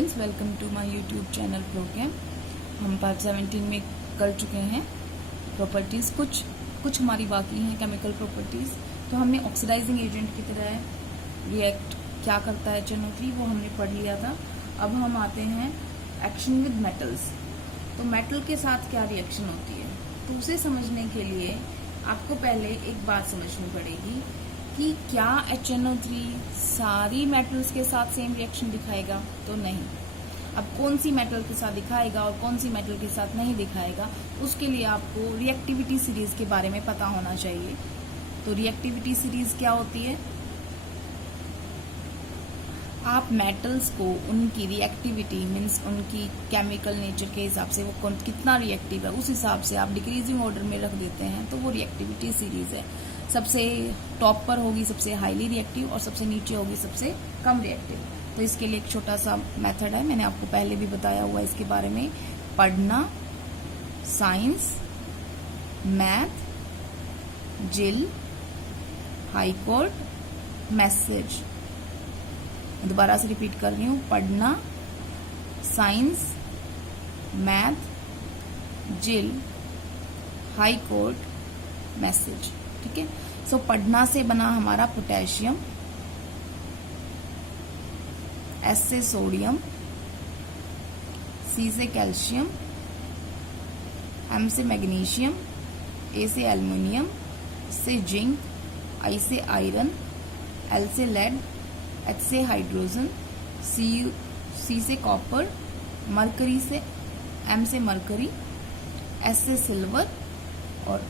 Students, welcome to my YouTube channel program. हम part 17 में कर चुके हैं प्रॉपर्टीज़, कुछ हमारी बाकी हैं केमिकल प्रॉपर्टीज़। तो हमने ऑक्सीडाइजिंग एजेंट की तरह रिएक्ट क्या करता है HNO3 वो हमने पढ़ लिया था। अब हम आते हैं एक्शन विद मेटल्स। तो मेटल के साथ क्या रिएक्शन होती है, तो उसे समझने के लिए आपको पहले एक बात समझनी पड़ेगी कि क्या HNO3 सारी मेटल्स के साथ सेम रिएक्शन दिखाएगा, तो नहीं। अब कौन सी मेटल के साथ दिखाएगा और कौन सी मेटल के साथ नहीं दिखाएगा, उसके लिए आपको रिएक्टिविटी सीरीज के बारे में पता होना चाहिए। तो रिएक्टिविटी सीरीज क्या होती है? आप मेटल्स को उनकी रिएक्टिविटी मीन्स उनकी केमिकल नेचर के हिसाब से वो कितना रिएक्टिव है, उस हिसाब से आप डिक्रीजिंग ऑर्डर में रख देते हैं, तो वो रिएक्टिविटी सीरीज है। सबसे टॉप पर होगी सबसे हाईली रिएक्टिव और सबसे नीचे होगी सबसे कम रिएक्टिव। तो इसके लिए एक छोटा सा मेथड है, मैंने आपको पहले भी बताया हुआ इसके बारे में। पढ़ना, साइंस, मैथ, जिल, हाई कोर्ट, मैसेज। दोबारा से रिपीट कर रही हूँ, पढ़ना, साइंस, मैथ, जिल, हाई कोर्ट, मैसेज। ठीक है। सो पढ़ना से बना हमारा पोटेशियम, एस से सोडियम, सी से कैल्शियम, एम से मैग्नीशियम, ए से एल्युमिनियम, से जिंक, आई से आयरन, एल से लेड, एच से हाइड्रोजन, सी से कॉपर, मरकरी से, एम से मरकरी, एस से सिल्वर और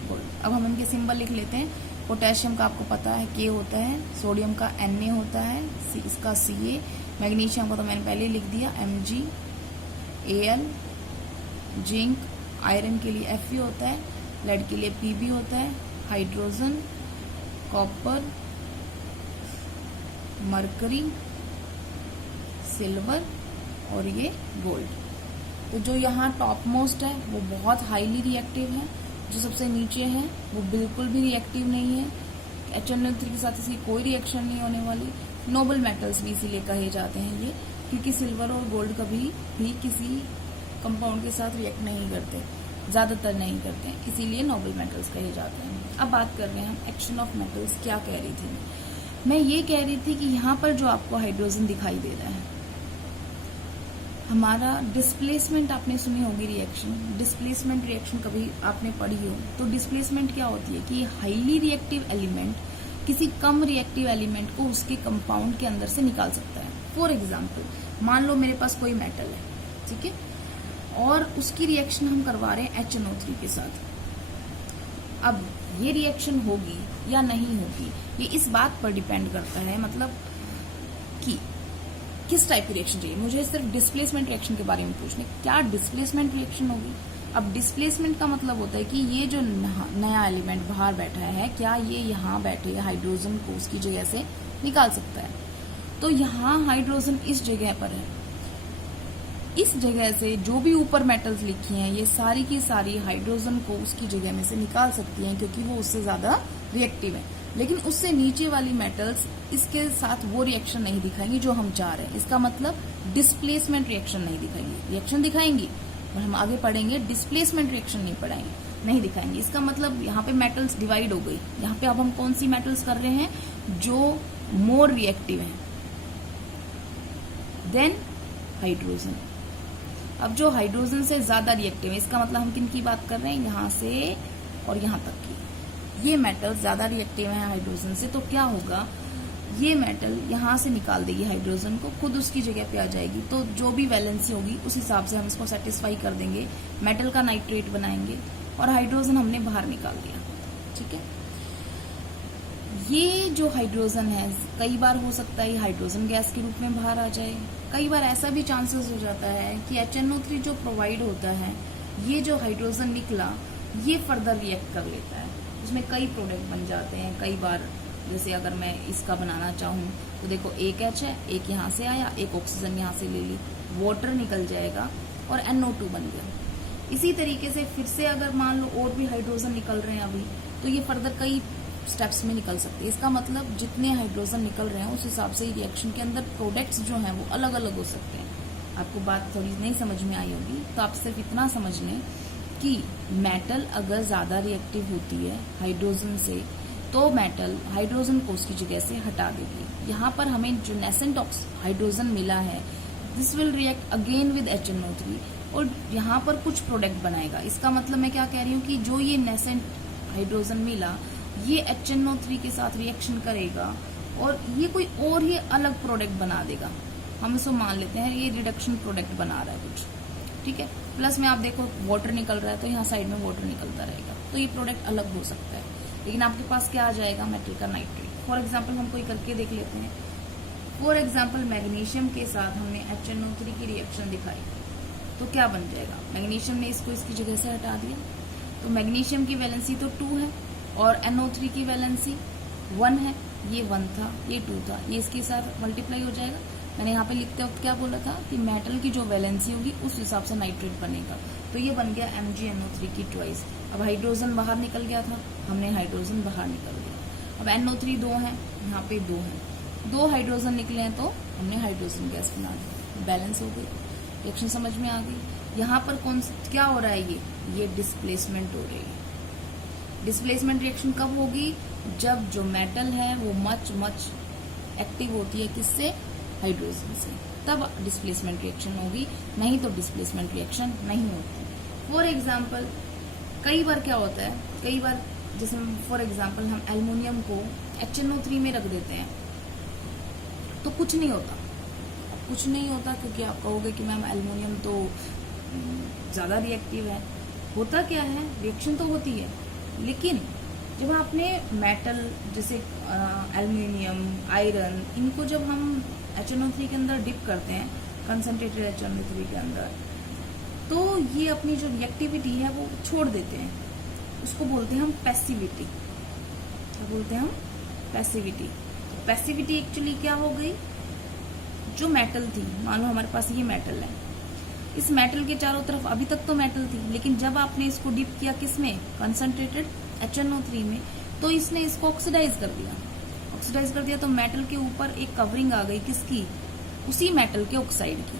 गोल्ड। अब हम इनके सिंबल लिख लेते हैं। पोटेशियम का आपको पता है के होता है, सोडियम का Na होता है, इसका Ca, मैग्नीशियम का तो मैंने पहले लिख दिया Mg, Al, जिंक, आयरन के लिए Fe होता है, लेड के लिए Pb होता है, हाइड्रोजन, कॉपर, मरकरी, सिल्वर और ये गोल्ड। तो जो यहाँ टॉप मोस्ट है वो बहुत हाईली रिएक्टिव है, जो सबसे नीचे है वो बिल्कुल भी रिएक्टिव नहीं है। HNO3 के साथ इसकी कोई रिएक्शन नहीं होने वाली। नोबल मेटल्स भी इसीलिए कहे जाते हैं ये, क्योंकि सिल्वर और गोल्ड कभी भी किसी कंपाउंड के साथ रिएक्ट नहीं करते, ज्यादातर नहीं करते, इसीलिए नोबल मेटल्स कहे जाते हैं। अब बात कर रहे हैं हम एक्शन ऑफ मेटल्स। क्या कह रही थी मैं ये कह रही थी कि यहाँ पर जो आपको हाइड्रोजन दिखाई दे रहा है, हमारा डिस्प्लेसमेंट, आपने सुनी होगी रिएक्शन, डिस्प्लेसमेंट रिएक्शन कभी आपने पढ़ी हो। तो डिस्प्लेसमेंट क्या होती है कि हाईली रिएक्टिव एलिमेंट किसी कम रिएक्टिव एलिमेंट को उसके कंपाउंड के अंदर से निकाल सकता है। फॉर एग्जाम्पल, मान लो मेरे पास कोई मेटल है, ठीक है, और उसकी रिएक्शन हम करवा रहे हैं HNO3 के साथ। अब ये रिएक्शन होगी या नहीं होगी, ये इस बात पर डिपेंड करता है, मतलब कि किस टाइप की रिएक्शन चाहिए। मुझे सिर्फ डिस्प्लेसमेंट रिएक्शन के बारे में पूछने, क्या डिस्प्लेसमेंट रिएक्शन होगी। अब डिस्प्लेसमेंट का मतलब होता है कि ये जो नया एलिमेंट बाहर बैठा है, क्या ये यहाँ बैठे हाइड्रोजन को उसकी जगह से निकाल सकता है। तो यहाँ हाइड्रोजन इस जगह पर है, इस जगह से जो भी ऊपर मेटल्स लिखी हैं ये सारी की सारी हाइड्रोजन को उसकी जगह में से निकाल सकती हैं, क्योंकि वो उससे ज्यादा रिएक्टिव है। लेकिन उससे नीचे वाली मेटल्स इसके साथ वो रिएक्शन नहीं दिखाएंगी जो हम चाह रहे हैं। इसका मतलब डिस्प्लेसमेंट रिएक्शन नहीं दिखाएंगी, रिएक्शन दिखाएंगी और हम आगे पढ़ेंगे डिस्प्लेसमेंट रिएक्शन नहीं दिखाएंगे। इसका मतलब यहाँ पे मेटल्स डिवाइड हो गई। यहाँ पे अब हम कौन सी मेटल्स कर रहे हैं, जो मोर रिएक्टिव है देन हाइड्रोजन। अब जो हाइड्रोजन से ज्यादा रिएक्टिव है, इसका मतलब हम किन की बात कर रहे हैं, यहाँ से और यहाँ तक की। ये मेटल ज्यादा रिएक्टिव है हाइड्रोजन से, तो क्या होगा, ये मेटल यहाँ से निकाल देगी हाइड्रोजन को, खुद उसकी जगह पे आ जाएगी। तो जो भी वैलेंसी होगी उस हिसाब से हम इसको सेटिस्फाई कर देंगे, मेटल का नाइट्रेट बनाएंगे और हाइड्रोजन हमने बाहर निकाल दिया। ठीक है। ये जो हाइड्रोजन है, कई बार हो सकता है हाइड्रोजन गैस के रूप में बाहर आ जाए, कई बार ऐसा भी चांसेस हो जाता है कि HNO3 जो प्रोवाइड होता है, ये जो हाइड्रोजन निकला ये फर्दर रिएक्ट कर लेता है, उसमें कई प्रोडक्ट बन जाते हैं। कई बार जैसे अगर मैं इसका बनाना चाहूँ तो देखो एक H है, एक यहाँ से आया, एक ऑक्सीजन यहाँ से ले ली, वाटर निकल जाएगा और NO2 बन गया। इसी तरीके से फिर से अगर मान लो और भी हाइड्रोजन निकल रहे हैं अभी, तो ये फर्दर कई स्टेप्स में निकल सकते हैं। इसका मतलब जितने हाइड्रोजन निकल रहे हैं उस हिसाब से रिएक्शन के अंदर प्रोडक्ट्स जो हैं वो अलग अलग हो सकते हैं। आपको बात थोड़ी नहीं समझ में आई होगी, तो आप सिर्फ इतना समझ लें कि मेटल अगर ज्यादा रिएक्टिव होती है हाइड्रोजन से, तो मेटल हाइड्रोजन को उसकी जगह से हटा देगी। यहाँ पर हमें जो नेसेंट हाइड्रोजन मिला है, this will react again with HNO3 और यहाँ पर कुछ प्रोडक्ट बनाएगा। इसका मतलब मैं क्या कह रही हूँ कि जो ये नेसेंट हाइड्रोजन मिला, ये HNO3 के साथ रिएक्शन करेगा और ये कोई और ही अलग प्रोडक्ट बना देगा। हम इसको मान लेते हैं ये रिडक्शन प्रोडक्ट बना रहा है कुछ, ठीक है। प्लस में आप देखो वाटर निकल रहा है, तो यहाँ साइड में वाटर निकलता रहेगा, तो ये प्रोडक्ट अलग हो सकता है। लेकिन आपके पास क्या आ जाएगा, मेटल का नाइट्रेट। फॉर एग्जाम्पल हम कोई करके देख लेते हैं। फॉर एग्जाम्पल मैग्नीशियम के साथ हमने HNO3 की रिएक्शन दिखाई, तो क्या बन जाएगा, मैग्नीशियम ने इसको इसकी जगह से हटा दिया, तो मैग्नीशियम की वैलेंसी तो 2 है और NO3 की वैलेंसी 1 है। ये 1 था, ये 2 था, ये इसके साथ मल्टीप्लाई हो जाएगा। मैंने यहाँ पे लिखते वक्त क्या बोला था कि मेटल की जो वैलेंसी होगी उस हिसाब से नाइट्रेट बनेगा, तो ये बन गया MgNO3 की ट्वाइस। अब हाइड्रोजन बाहर निकल गया था, हमने हाइड्रोजन बाहर निकल गया। अब NO3 2 है, यहाँ पे 2 है, 2 हाइड्रोजन निकले हैं तो हमने हाइड्रोजन गैस बना दी, बैलेंस हो गई, रिएक्शन समझ में आ गई। यहाँ पर क्या हो रहा है, ये डिस्प्लेसमेंट हो रही है। डिस्प्लेसमेंट रिएक्शन कब होगी, जब जो मेटल है वो मच एक्टिव होती है किससे, हाइड्रोजन से, तब डिस्प्लेसमेंट रिएक्शन होगी, नहीं तो डिस्प्लेसमेंट रिएक्शन नहीं होती। फॉर एग्जाम्पल कई बार क्या होता है, कई बार जैसे फॉर एग्जाम्पल हम एल्युमिनियम को HNO3 में रख देते हैं तो कुछ नहीं होता, कुछ नहीं होता क्योंकि आप कहोगे कि मैम एल्युमिनियम तो ज्यादा रिएक्टिव है। होता क्या है, रिएक्शन तो होती है, लेकिन जब आपने मेटल जैसे एल्युमिनियम, आयरन, इनको जब हम HNO3 के अंदर डिप करते हैं, कंसंट्रेटेड HNO3 के अंदर, तो ये अपनी जो रिएक्टिविटी है वो छोड़ देते हैं, उसको बोलते हैं हम पैसिविटी। क्या बोलते हैं हम, पैसिविटी। पैसिविटी एक्चुअली क्या हो गई, जो मेटल थी, मान लो हमारे पास ये मेटल है, इस मेटल के चारों तरफ अभी तक तो मेटल थी, लेकिन जब आपने इसको डिप किया किसमें, कंसंट्रेटेड HNO3 में, तो इसने इसको ऑक्सीडाइज कर दिया। ऑक्सीडाइज कर दिया तो मेटल के ऊपर एक कवरिंग आ गई, किसकी, उसी मेटल के ऑक्साइड की।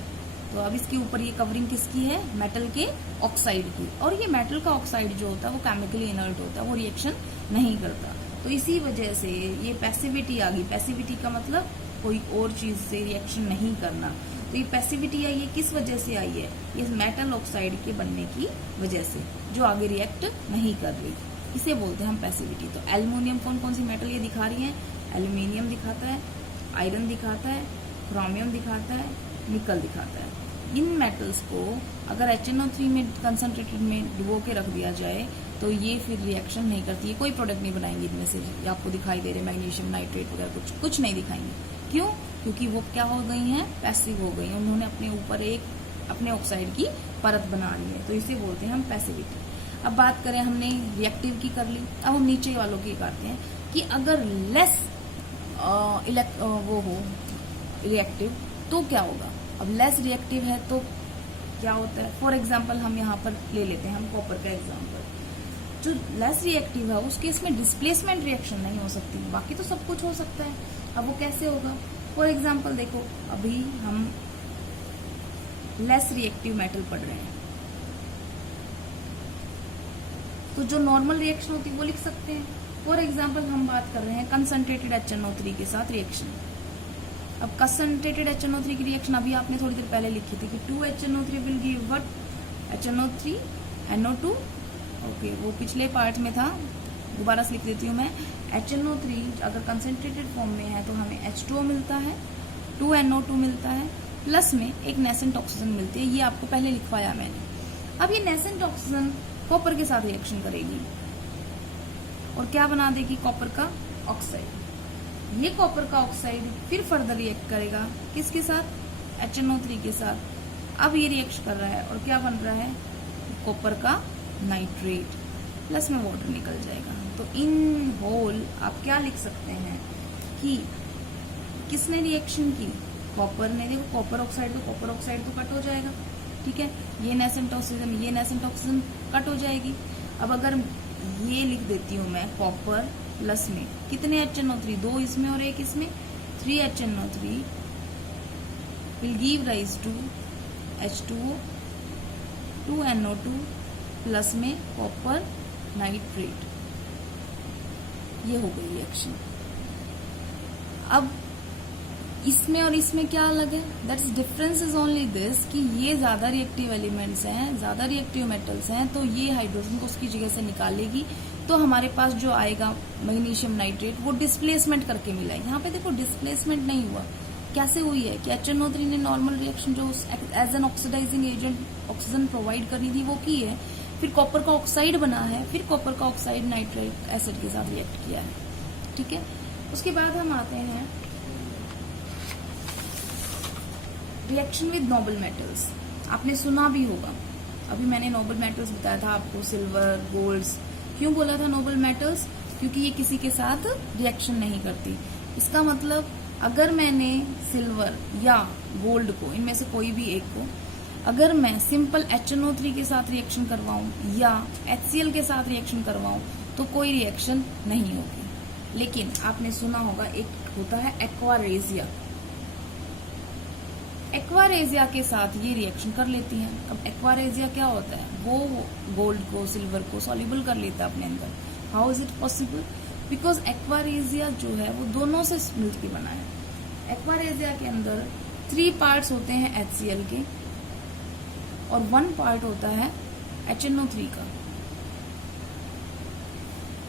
तो अब इसके ऊपर ये कवरिंग किसकी है, मेटल के ऑक्साइड की। और ये मेटल का ऑक्साइड जो होता है वो केमिकली इनर्ट होता है, वो रिएक्शन नहीं करता, तो इसी वजह से ये पैसिविटी आ गई। पैसिविटी का मतलब कोई और चीज से रिएक्शन नहीं करना। तो ये पैसिविटी आई है किस वजह से आई है, ये मेटल ऑक्साइड के बनने की वजह से, जो आगे रिएक्ट नहीं कर रही, इसे बोलते हैं हम पैसिविटी। तो एल्युमिनियम कौन कौन सी मेटल ये दिखा रही है, एल्यूमिनियम दिखाता है, आयरन दिखाता है, क्रोमियम दिखाता है, निकल दिखाता है। इन मेटल्स को अगर HNO3 में कंसंट्रेटेड में डुबो के रख दिया जाए तो ये फिर रिएक्शन नहीं करती है, कोई प्रोडक्ट नहीं बनाएंगे इनमें से। ये आपको दिखाई दे रहे मैग्नीशियम नाइट्रेट वगैरह कुछ नहीं दिखाएंगे। क्यों, क्योंकि वो क्या हो गई हैं, पैसिव हो गई हैं, उन्होंने अपने ऊपर एक अपने ऑक्साइड की परत बना ली है, तो इसे बोलते हैं हम पैसिविटी। अब बात करें, हमने रिएक्टिव की कर ली, अब हम नीचे वालों की करते हैं कि अगर लेस वो हो रिएक्टिव तो क्या होगा। अब लेस रिएक्टिव है तो क्या होता है, फॉर एग्जाम्पल हम यहाँ पर ले लेते हैं हम कॉपर का एग्जाम्पल। जो लेस रिएक्टिव है उस केस में डिस्प्लेसमेंट रिएक्शन नहीं हो सकती, बाकी तो सब कुछ हो सकता है। अब वो कैसे होगा, फॉर एग्जाम्पल देखो अभी हम लेस रिएक्टिव मेटल पढ़ रहे हैं, तो जो नॉर्मल रिएक्शन होती है वो लिख सकते हैं। फॉर एग्जाम्पल हम बात कर रहे हैं कंसंट्रेटेड HNO3 के साथ रिएक्शन। अब कंसंट्रेटेड HNO3 की रिएक्शन अभी आपने थोड़ी देर पहले लिखी थी कि 2HNO3 will give what, HNO3 NO2। Okay, वो पिछले पार्ट में था, दोबारा से लिख देती हूँ मैं। HNO3 अगर कंसंट्रेटेड फॉर्म में है तो हमें H2O मिलता है, 2NO2 मिलता है, प्लस में एक नेसेंट ऑक्सीजन मिलती है, ये आपको पहले लिखवाया मैंने। अब ये नेसेंट ऑक्सीजन कॉपर के साथ रिएक्शन करेगी और क्या बना देगी, कॉपर का ऑक्साइड। ये कॉपर का ऑक्साइड फिर फर्दर रिएक्ट करेगा किसके साथ, HNO3 के साथ। अब ये रिएक्ट कर रहा है और क्या बन रहा है, कॉपर का नाइट्रेट, प्लस में वाटर निकल जाएगा। तो इन होल आप क्या लिख सकते हैं कि किसने रिएक्शन की, कॉपर ने। देखो कॉपर ऑक्साइड तो कॉपर ऑक्साइड तो कट हो जाएगा, ठीक है, ये नेसेंट ऑक्सीजन, ये नेसेंट ऑक्सीजन कट हो जाएगी। अब अगर ये लिख देती हूँ मैं कॉपर प्लस में कितने HNO3, 2 इसमें और 1 इसमें, 3 HNO3 will give rise to H2O, 2 NO2 plus में कॉपर नाइट्रेट। ये हो गई रिएक्शन। अब इसमें और इसमें क्या अलग है? That's difference is only this कि ये ज्यादा रिएक्टिव एलिमेंट्स हैं, ज्यादा रिएक्टिव मेटल्स हैं, तो ये हाइड्रोजन को उसकी जगह से निकालेगी, तो हमारे पास जो आएगा मैग्नीशियम नाइट्रेट वो डिस्प्लेसमेंट करके मिला है। यहाँ पे देखो डिस्प्लेसमेंट नहीं हुआ, कैसे हुई है कि HNO3 ने नॉर्मल रिएक्शन जो as an oxidising agent oxygen provide करनी थी वो की है, फिर कॉपर का ऑक्साइड बना है, फिर कॉपर का ऑक्साइड नाइट्रेट एसिड के साथ रिएक्ट किया है। ठीक है, उसके बाद हम आते हैं रिएक्शन विद नोबल मेटल्स। आपने सुना भी होगा, अभी मैंने नोबल मेटल्स बताया था आपको, सिल्वर, गोल्ड्स। क्यों बोला था नोबल मेटल्स? क्योंकि ये किसी के साथ रिएक्शन नहीं करती। इसका मतलब अगर मैंने सिल्वर या गोल्ड को, इनमें से कोई भी एक को, अगर मैं सिंपल HNO3 के साथ रिएक्शन करवाऊं या HCl के साथ रिएक्शन करवाऊं तो कोई रिएक्शन नहीं होगी। लेकिन आपने सुना होगा एक होता है एक्वारेजिया। एक्वारेजिया के साथ ये रिएक्शन कर लेती हैं। अब एक्वारेजिया क्या होता है? वो गोल्ड को, सिल्वर को सॉल्युबल कर लेता है अपने अंदर। How is it possible? Because aqua regia जो है वो दोनों से मिलकर बना है। एक्वारेजिया के अंदर 3 पार्ट्स होते हैं HCl के और 1 पार्ट होता है HNO3 का।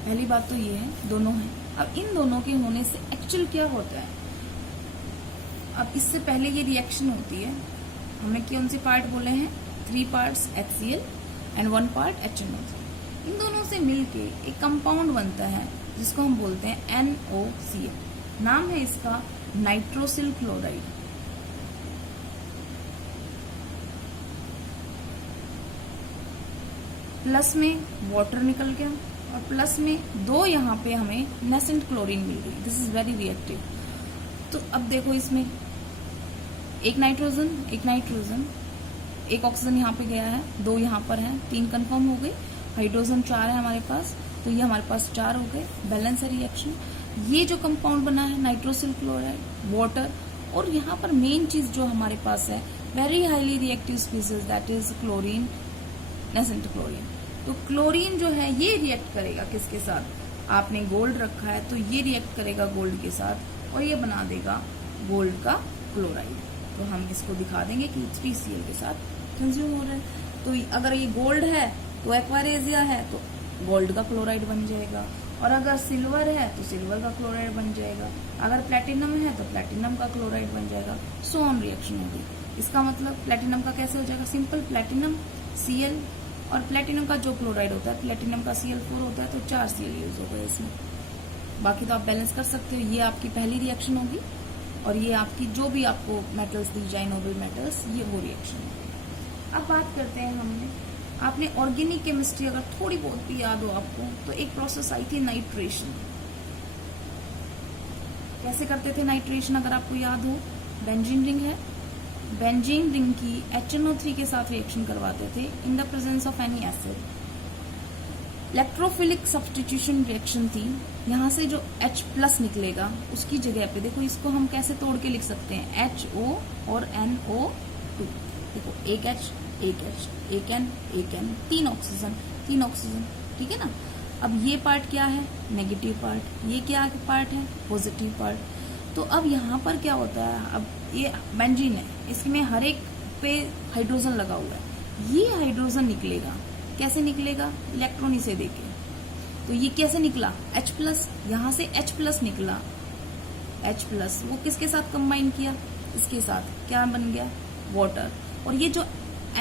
पहली बात तो ये है, दोनों हैं। अब इन दोनों के होने से एक्चुअल क्या होता है? अब इससे पहले ये रिएक्शन होती है, हमें कौन से पार्ट बोले हैं? 3 parts HCl and 1 part HNO3। इन दोनों से मिलके एक कंपाउंड बनता है जिसको हम बोलते हैं NOCl। नाम है इसका नाइट्रोसिल क्लोराइड। प्लस में वाटर निकल गया और प्लस में 2 यहाँ पे हमें नेसेंट क्लोरीन मिल गई। This is very reactive. तो अब देखो इसमें एक नाइट्रोजन, एक ऑक्सीजन यहाँ पे गया है, 2 यहाँ पर है, 3 कंफर्म हो गई। हाइड्रोजन 4 है हमारे पास, तो ये हमारे पास 4 हो गए। बैलेंस है रिएक्शन। ये जो कंपाउंड बना है नाइट्रोसिल क्लोराइड, वाटर, और यहाँ पर मेन चीज जो हमारे पास है very highly reactive species, that is chlorine, nascent chlorine. तो क्लोरीन जो है ये रिएक्ट करेगा किसके साथ? आपने गोल्ड रखा है तो ये रिएक्ट करेगा गोल्ड के साथ और ये बना देगा गोल्ड का क्लोराइड। तो हम इसको दिखा देंगे कि 3Cl के साथ कंज्यूम हो रहा है। तो अगर ये गोल्ड है तो एक्वारेजिया है तो गोल्ड का क्लोराइड बन जाएगा, और अगर सिल्वर है तो सिल्वर का क्लोराइड बन जाएगा, अगर प्लेटिनम है तो प्लेटिनम का क्लोराइड बन जाएगा। सो ऑन रिएक्शन होगी। इसका मतलब प्लेटिनम का कैसे हो जाएगा? सिंपल प्लेटिनम Cl, और प्लेटिनम का जो क्लोराइड होता है, प्लेटिनम का Cl4 होता है, तो 4 Cl यूज होगा इसमें। बाकी तो आप बैलेंस कर सकते हो। ये आपकी पहली रिएक्शन होगी और ये आपकी जो भी आपको मेटल्स दी जाए, नोबल मेटल्स, ये वो रिएक्शन होगी। अब बात करते हैं हमने, आपने ऑर्गेनिक केमिस्ट्री अगर थोड़ी बहुत भी याद हो आपको, तो एक प्रोसेस आई थी नाइट्रेशन। कैसे करते थे नाइट्रेशन अगर आपको याद हो? बेंजीन रिंग है, बेंजीन रिंग की HNO3 के साथ रिएक्शन करवाते थे in the presence of any acid. Electrophilic substitution reaction थी। यहाँ से जो H+ निकलेगा उसकी जगह पे देखो, इसको हम कैसे तोड़ के लिख सकते हैं? HO और NO2। देखो एक H, एक H, एक N, एक N, 3 ऑक्सीजन, 3 ऑक्सीजन। ठीक है ना? अब ये पार्ट क्या है? Negative part. ये क्या पार्ट है? Positive part. तो अब यहाँ पर क्या होता है? अब ये बेंजीन है, इसमें हर एक पे हाइड्रोजन लगा हुआ है। ये हाइड्रोजन निकलेगा, कैसे निकलेगा? इलेक्ट्रॉन इसे देके। तो ये कैसे निकला? H+, यहाँ से H+ निकला। H+, वो किसके साथ कंबाइन किया? इसके साथ। क्या बन गया? वाटर। और ये जो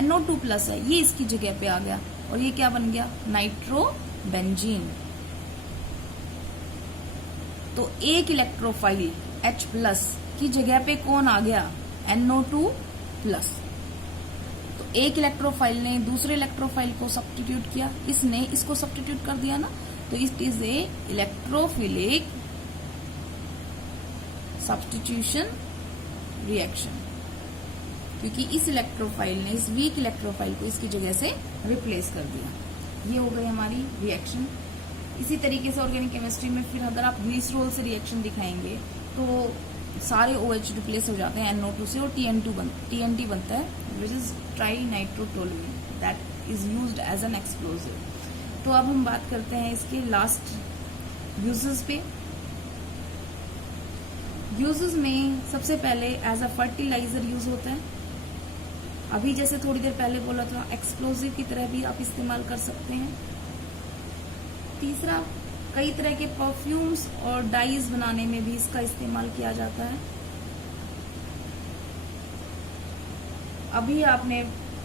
NO2+ है ये इसकी जगह पे आ गया और ये क्या बन गया? नाइट्रोबेंजीन। तो एक इलेक्ट्रोफाइल H+ की जगह पे कौन आ गया? NO2+। तो एक इलेक्ट्रोफाइल ने दूसरे इलेक्ट्रोफाइल को सब्स्टिट्यूट किया, इसने इसको सब्स्टिट्यूट कर दिया ना, तो it is a electrophilic substitution reaction, क्योंकि इस इलेक्ट्रोफाइल ने इस वीक इलेक्ट्रोफाइल को इसकी जगह से रिप्लेस कर दिया। ये हो गई हमारी रिएक्शन। इसी तरीके से ऑर्गेनिक केमिस्ट्री में फिर अगर आप ग्लिसरॉल से रिएक्शन दिखाएंगे तो सारे OH रिप्लेस हो जाते हैं NO2 से और TNT बनता है which is trinitrotoluene that is used as an explosive. तो अब हम बात करते हैं इसके लास्ट यूजेस पे। यूजेस में सबसे पहले एज अ फर्टिलाइजर यूज होता है। अभी जैसे थोड़ी देर पहले बोला था एक्सप्लोजिव की तरह भी आप इस्तेमाल कर सकते हैं। तीसरा, कई तरह के परफ्यूम्स और डाइज बनाने में भी इसका इस्तेमाल किया जाता है। अभी आपने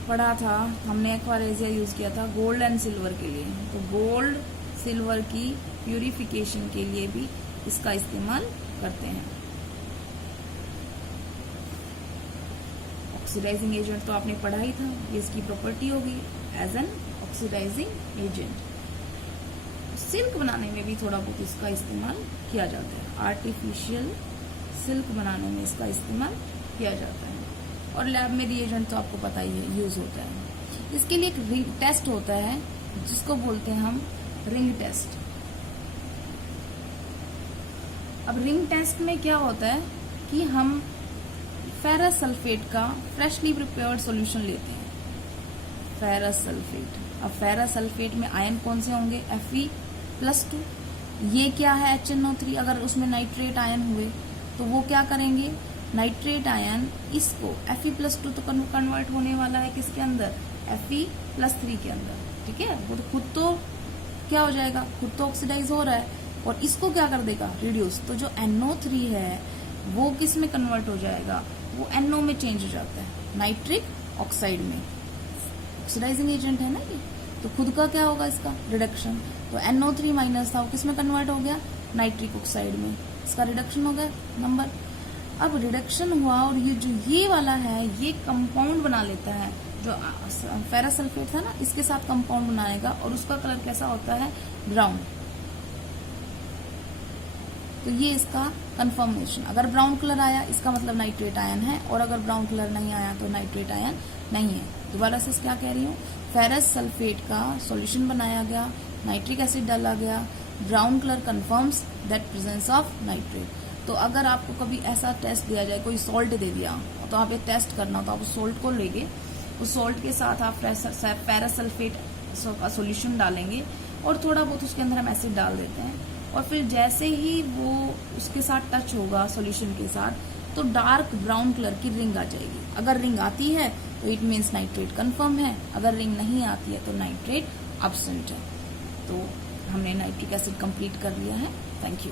पढ़ा था, हमने एक्वारेजिया यूज किया था गोल्ड एंड सिल्वर के लिए, तो गोल्ड सिल्वर की प्यूरिफिकेशन के लिए भी इसका इस्तेमाल करते हैं। ऑक्सीडाइजिंग एजेंट तो आपने पढ़ा ही था, ये इसकी प्रॉपर्टी होगी as an oxidising agent. Silk बनाने में भी थोड़ा बहुत इसका इस्तेमाल किया जाता है, आर्टिफिशियल सिल्क बनाने में इसका इस्तेमाल किया जाता है। और लैब में रिएजेंट तो आपको पता ही है यूज होता है। इसके लिए एक रिंग टेस्ट होता है जिसको बोलते हैं हम रिंग टेस्ट। अब रिंग टेस्ट में क्या होता है कि हम फेरस सल्फेट का फ्रेशली प्रिपेयर्ड सॉल्यूशन लेते हैं, फेरस सल्फेट। अब फेरस सल्फेट में आयन कौन से होंगे, Fe+2। ये क्या है HNO3। अगर उसमें नाइट्रेट आयन हुए तो वो क्या करेंगे, नाइट्रेट आयन इसको Fe+2 तो कन्वर्ट होने वाला है किसके अंदर, Fe+3 के अंदर, ठीक है। वो तो खुद तो क्या हो जाएगा, खुद तो ऑक्सीडाइज हो रहा है और इसको क्या कर देगा, रिड्यूस। तो जो NO3 है वो किस में कन्वर्ट हो जाएगा, वो NO में चेंज हो जाता है, नाइट्रिक ऑक्साइड में। ऑक्सीडाइजिंग एजेंट है ना ये, तो खुद का क्या होगा इसका रिडक्शन। तो NO3 माइनस था वो किस में कन्वर्ट हो गया, नाइट्रिक ऑक्साइड में, इसका रिडक्शन हो गया नंबर। अब रिडक्शन हुआ और ये जो ये वाला है ये कंपाउंड बना लेता है, जो फेरस सल्फेट था ना इसके साथ कंपाउंड बनाएगा और उसका कलर कैसा होता है, ब्राउन। तो ये इसका कंफर्मेशन, अगर ब्राउन कलर आया इसका मतलब नाइट्रेट आयन है, और अगर ब्राउन कलर नहीं आया तो नाइट्रेट आयन नहीं है। दोबारा से क्या कह रही हूँ, फेरस सल्फेट का सॉल्यूशन बनाया गया, नाइट्रिक एसिड डाला गया, brown colour confirms that presence of nitrate. तो अगर आपको कभी ऐसा टेस्ट दिया जाए, कोई सॉल्ट दे दिया तो आप ये टेस्ट करना हो तो आप उस सॉल्ट को लेंगे, उस सॉल्ट के साथ आप फेरस सल्फेट का सॉल्यूशन डालेंगे और थोड़ा बहुत उसके अंदर हम एसिड डाल देते हैं, और फिर जैसे ही वो उसके साथ टच होगा सॉल्यूशन के साथ तो डार्क ब्राउन कलर की रिंग आ जाएगी। अगर रिंग आती है तो इट मीन्स नाइट्रेट कंफर्म है, अगर रिंग नहीं आती है तो नाइट्रेट एब्सेंट है। तो हमने नाइट्रिक एसिड कंप्लीट कर लिया है। Thank you.